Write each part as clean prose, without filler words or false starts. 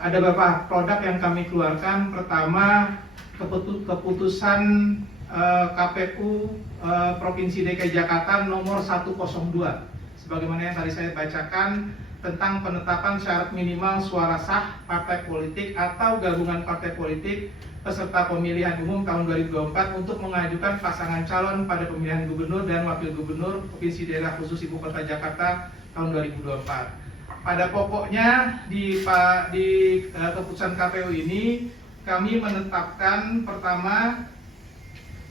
ada beberapa produk yang kami keluarkan. Pertama, keputusan KPU Provinsi DKI Jakarta nomor 102, sebagaimana yang tadi saya bacakan, tentang penetapan syarat minimal suara sah partai politik atau gabungan partai politik peserta pemilihan umum tahun 2024 untuk mengajukan pasangan calon pada pemilihan gubernur dan wakil gubernur Provinsi Daerah Khusus Ibu Kota Jakarta tahun 2024. Pada pokoknya di keputusan KPU ini kami menetapkan pertama,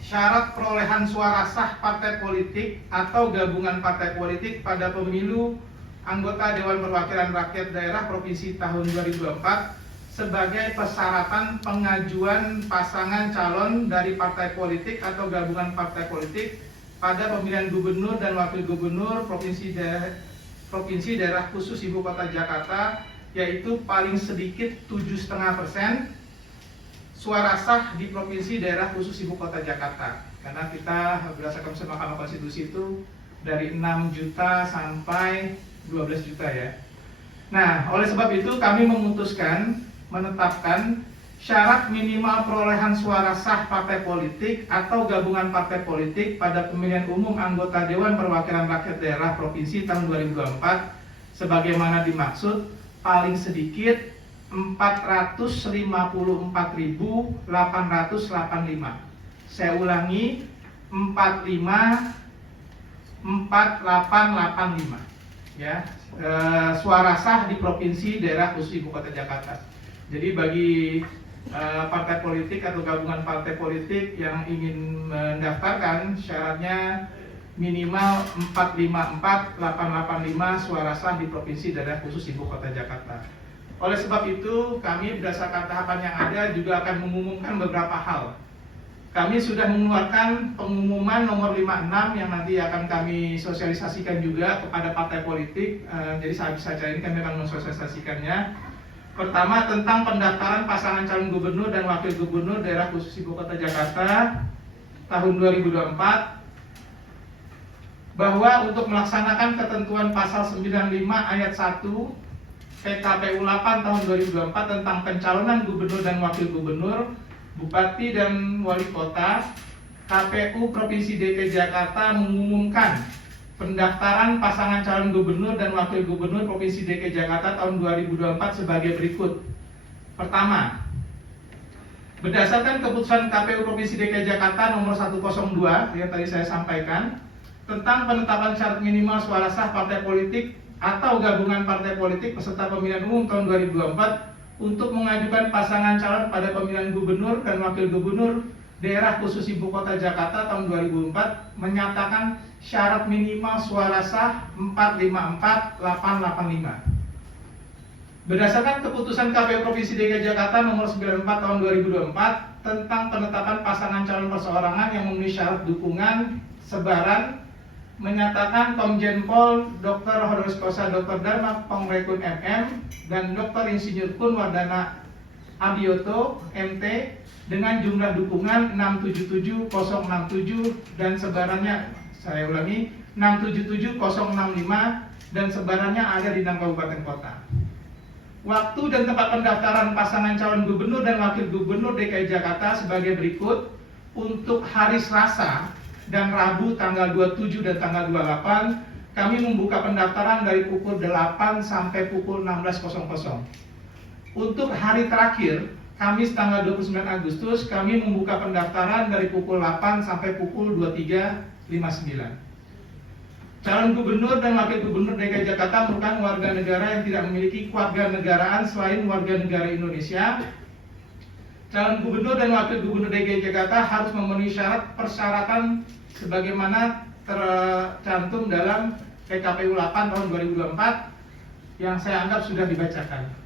syarat perolehan suara sah partai politik atau gabungan partai politik pada pemilu anggota Dewan Perwakilan Rakyat Daerah Provinsi tahun 2024 sebagai persyaratan pengajuan pasangan calon dari partai politik atau gabungan partai politik pada pemilihan gubernur dan wakil gubernur Provinsi Daerah Khusus Ibu Kota Jakarta, yaitu paling sedikit 7,5% suara sah di Provinsi Daerah Khusus Ibu Kota Jakarta. Karena kita berdasarkan putusan Mahkamah Konstitusi itu dari 6 juta sampai 12 juta ya. Nah, oleh sebab itu kami memutuskan menetapkan syarat minimal perolehan suara sah partai politik atau gabungan partai politik pada pemilihan umum anggota Dewan Perwakilan Rakyat Daerah Provinsi tahun 2024 sebagaimana dimaksud paling sedikit 454.885. Saya ulangi, 454.885 ya, suara sah di Provinsi Daerah Khusus Ibu Kota Jakarta. Jadi bagi partai politik atau gabungan partai politik yang ingin mendaftarkan, syaratnya minimal 454.885 suara sah di Provinsi Daerah Khusus Ibu Kota Jakarta. Oleh sebab itu, kami berdasarkan tahapan yang ada juga akan mengumumkan beberapa hal. Kami sudah mengeluarkan pengumuman nomor 56 yang nanti akan kami sosialisasikan juga kepada partai politik. Jadi habis saja ini kami akan mensosialisasikannya. Pertama, tentang pendaftaran pasangan calon gubernur dan wakil gubernur Daerah Khusus Ibu Kota Jakarta tahun 2024, bahwa untuk melaksanakan ketentuan pasal 95 ayat 1 PKPU 8 tahun 2024 tentang pencalonan gubernur dan wakil gubernur, bupati dan wali kota, KPU Provinsi DKI Jakarta mengumumkan pendaftaran pasangan calon gubernur dan wakil gubernur Provinsi DKI Jakarta tahun 2024 sebagai berikut. Pertama, berdasarkan keputusan KPU Provinsi DKI Jakarta nomor 102 yang tadi saya sampaikan tentang penetapan syarat minimal suara sah partai politik atau gabungan partai politik peserta pemilihan umum tahun 2024 untuk mengajukan pasangan calon pada pemilihan gubernur dan wakil gubernur Daerah Khusus Ibu Kota Jakarta tahun 2004 menyatakan syarat minimal suara sah 454.885. Berdasarkan keputusan KPU Provinsi DKI Jakarta nomor 94 tahun 2024 tentang penetapan pasangan calon perseorangan yang memenuhi syarat dukungan sebaran, menyatakan Komjen Pol Dr. Honoris Causa Dr. Dharma Pongrekun MM dan Dr. Insinyur Kun Wardana Abioto MT dengan jumlah dukungan 677.067 dan sebarannya, saya ulangi, 677.065 dan sebarannya ada di 6 kabupaten kota. Waktu dan tempat pendaftaran pasangan calon gubernur dan wakil gubernur DKI Jakarta sebagai berikut. Untuk hari Selasa dan Rabu tanggal 27 dan tanggal 28 kami membuka pendaftaran dari pukul 8 sampai pukul 16.00. Untuk hari terakhir Kamis tanggal 29 Agustus kami membuka pendaftaran dari pukul 8 sampai pukul 23.59. Calon gubernur dan wakil gubernur DKI Jakarta merupakan warga negara yang tidak memiliki kewarganegaraan selain warga negara Indonesia. Calon gubernur dan wakil gubernur DKI Jakarta harus memenuhi persyaratan sebagaimana tercantum dalam PKPU 8 tahun 2024 yang saya anggap sudah dibacakan.